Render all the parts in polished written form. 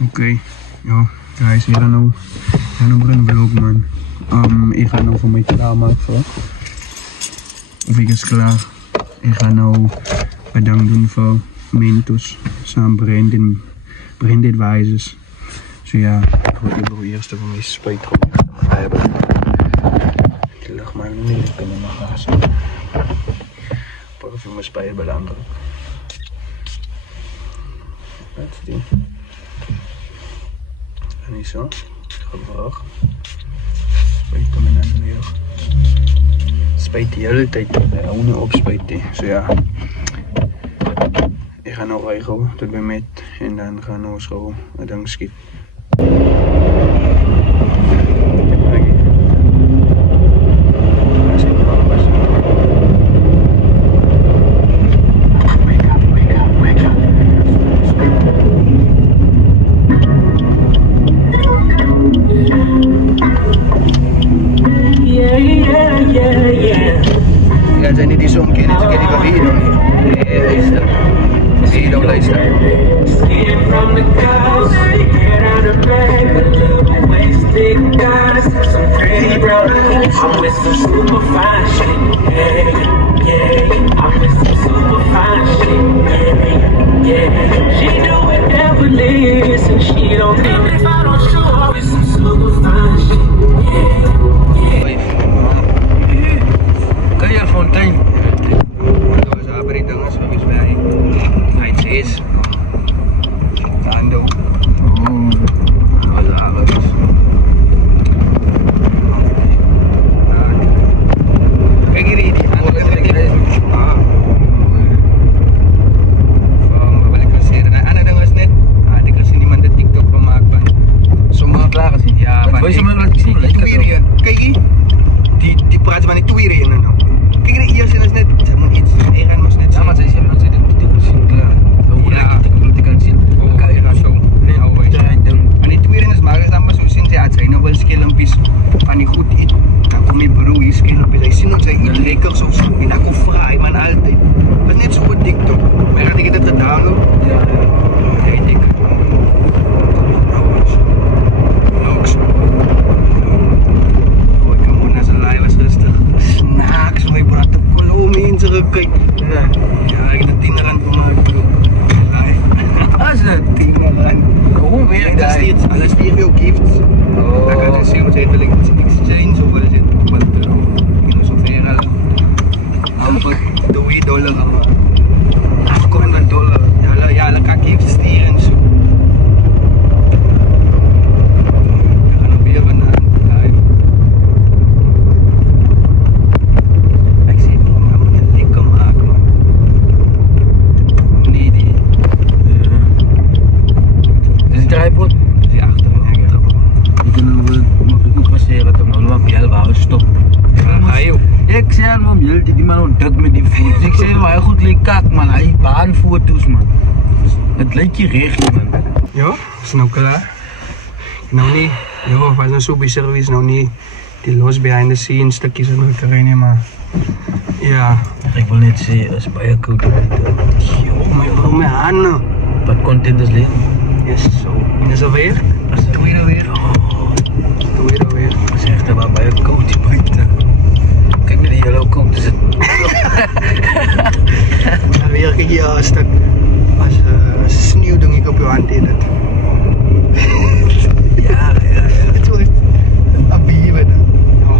Oké, ja, guys, hier gaan nou een vlog, man. Ik ga nou voor mij klaarmaken voor. Of ik is klaar. Ik ga nou bedankt doen voor Mentos samen Branded Wijzes. So ja, ik wil eerst even mijn spijt hebben. Die lucht maar niet, ik kan hem nog gaan zien. Parfum mijn spijt belangrijk. Wat is die? En niet zo. Gebracht. Spijt hem in de weer. Spijt die hele tijd. Hoe nu opspijt die. So ja. Ik ga nog regelen tot bij met. En dan gaan we nog zo. En dan schiet. Ja, zijn die zo'n keer, dus ik heb die van video niet. Luister. Video luister. Het lijkt je regio, man. Ja, is nou klaar. Nou niet, ja, was nou zo bizar is nou niet die los behind the scenes stukjes en terrein, maar ja. Ik wil net zeggen, is bij je koud. Joh, mijn handen. Wat content is leren? Yes, zo. En is alweer? Doe je alweer? Doe je alweer? Zeg dat maar bij je koud buiten. Kijk naar die yellow koud, is het. Dan weer kijk je als dat. Als sneeuw denk ik op je hand in het. Ja. Het wordt een abieven. Ja.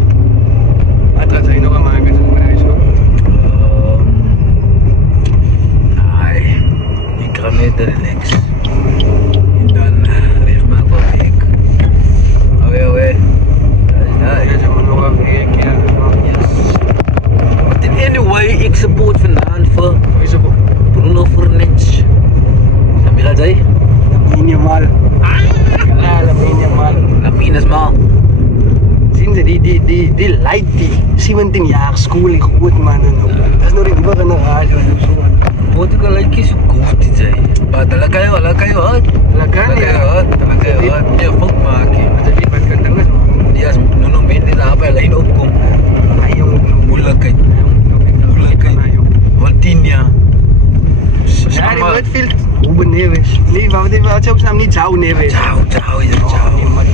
Wat gaat hij nog aan maken? Is het maar eens hoor? Nee, ik ga net relax. En dan weer maken wat ik. Alweer. Ja, je zegt maar nog een week, ja. Yes. But anyway, ik support vandaan voor Bruno Fernandes. Samira Zay? Lamine Yamal. Lamine Yamal. Lamine is mal. Zien ze, die leidt die 17 jaar school in goed man. Dat is nog niet meer in de radio en zo. Portugal lijkt je zo goed te zijn. Maar dat kan je wat? Dat kan ja. Je fout maken. Dat is niet wat kan doen. Ja, nog meer dit aan bij lijn opkomt. Moeilijkheid. Want 10 jaar. Ja, die wordt veel. Ruben Neves. die wou ook naam niet Zhao nee weet. Ciao, maar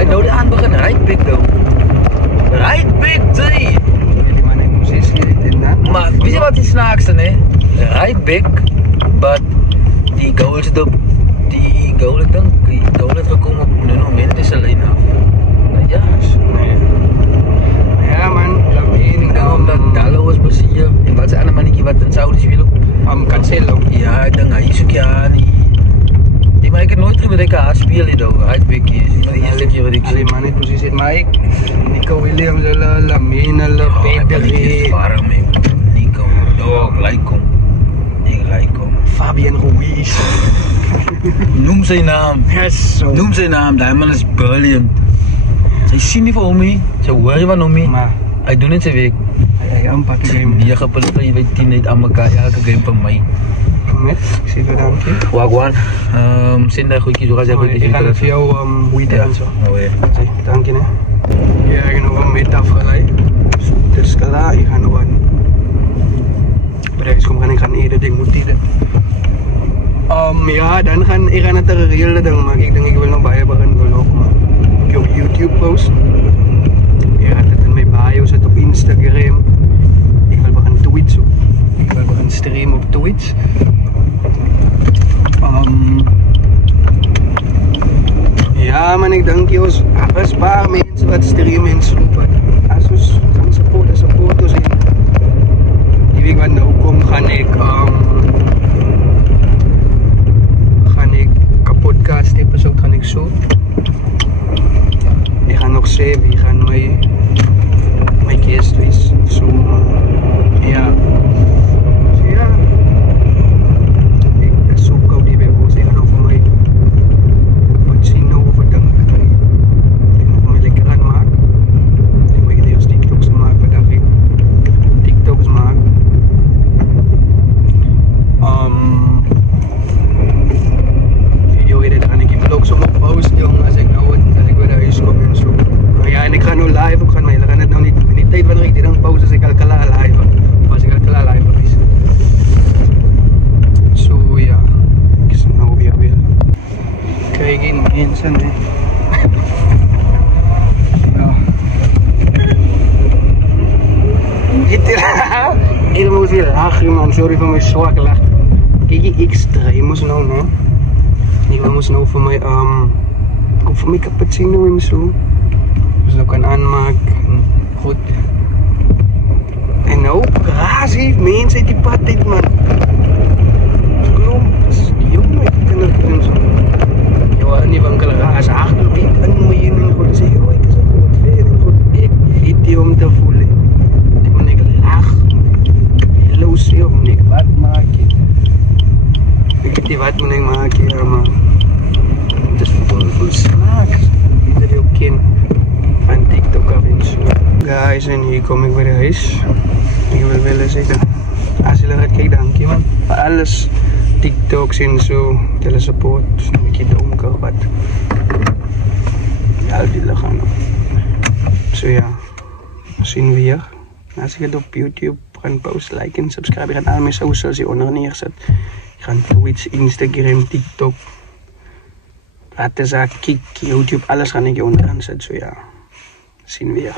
ik doe de aan begin right big though. Right big G. Die man het positie in dan. Maar weet je wat die snaakste nee? Right big, but die goal het gekomen op een moment is alleen af. Ja, ja man, omdat Dallo was besier en wat zijn andere mannetjie wat in Saudi spelen? Cancelo. Ja, ik denk hij is ook ja die. Maar ik heb nooit gezien dat ik haar speel though. Right big is. Maar de eerste keer wat ik zie. Man het positie maar ik Nico Williams, Lamine, Pedri. Waarom Nico? Oh, gelijk kom. Fabian Ruiz. Noem zijn naam. Yes, so. Noem zijn naam. Die man is brilliant. Zij zien niet voor mij. Zij horen van mij. Maar hij doet niet zijn week. Hij aanpakt de game. 9 punten, je weet 10 niet aan elkaar. Elke game van mij. Met, ik zie het dankje. Wagwan. Sinda goedjes, hoe ga je goedjes? Ik ga het voor jou hoe je het aan zo. Oh ja. Dank je. Ja, ik ga nog een meet afgeleid. Dus klaar, ik ga nog een. Bereis kom gaan ik gaan eten ding moet eten. Ja, dan gaan ik het er reële ding maken. Ik denk ik wil nog bij beginnen vlog maar. Ik op YouTube post. Ik ga het in mijn bio zetten op Instagram. Ik wil beginnen Twitch op. Ik wil beginnen streamen op Twitch. Ja man, ik denk Jos, een paar mensen wat streamen en snoepen. Als we gaan supporten zien. Die week wat nou komt gaan ik een podcast episode gaan ik zo. Ik ga nog zeven, ik ga mijn guest wees. Zo, ja. Dus ja. Ik zoek ook die weer voor zeggen over mij. Wat zien nou over dan. Ik nog mij lekker aan maken. Ik moet eerst TikToks maken vandaag. TikToks maken. Video edit gaan ik die vlogs op posten jongen als ik nou dat ik weer naar huis kom en zo. Maar ja en ik ga nu live ook gaan maar jullie gaan het nou niet in die tijd wanneer ik die dan pauze als ik al klaar live of als ik al klaar live is. Zo ja, ik zie nou weer. Kijk in mensen hè. Ja. Ik moest weer lachen man, sorry voor mijn zwakke lach. Kijk je extra, je moest nou nee. Ik moest nou voor mij cappuccino en zo. Dus nou kan aanmaken. Goed. En nou, graas heeft mensen die pad dit man. Klomp, dus die jongen met die kindertjes en zo. Ja, niet van graas achterbeet en me in en goed zeggen, oh ik is een goed ver en goed. Ik eet die om te voelen. Die moet ik lach. Hello zeg, moet ik wat maken. Ik weet niet wat moet ik maken, ja man. Het is vol snacks. Die je ook kent van TikTok af en zo. Guys, en hier kom ik bij de huis. Ik wil willen zeggen, als jullie gaat kijken, dank je man. Voor alles, TikToks en zo, telesupport, een beetje donker, wat. Ja, die gaan op. Zo ja, we zien weer. Als ik het op YouTube kan posten, like en subscribe. Ik ga alle mijn socials hieronder neerzet. Ik ga Twitch, Instagram, TikTok. WhatsApp, Kik, YouTube, alles ga ik hier onderaan zetten. Zo ja, zien we weer.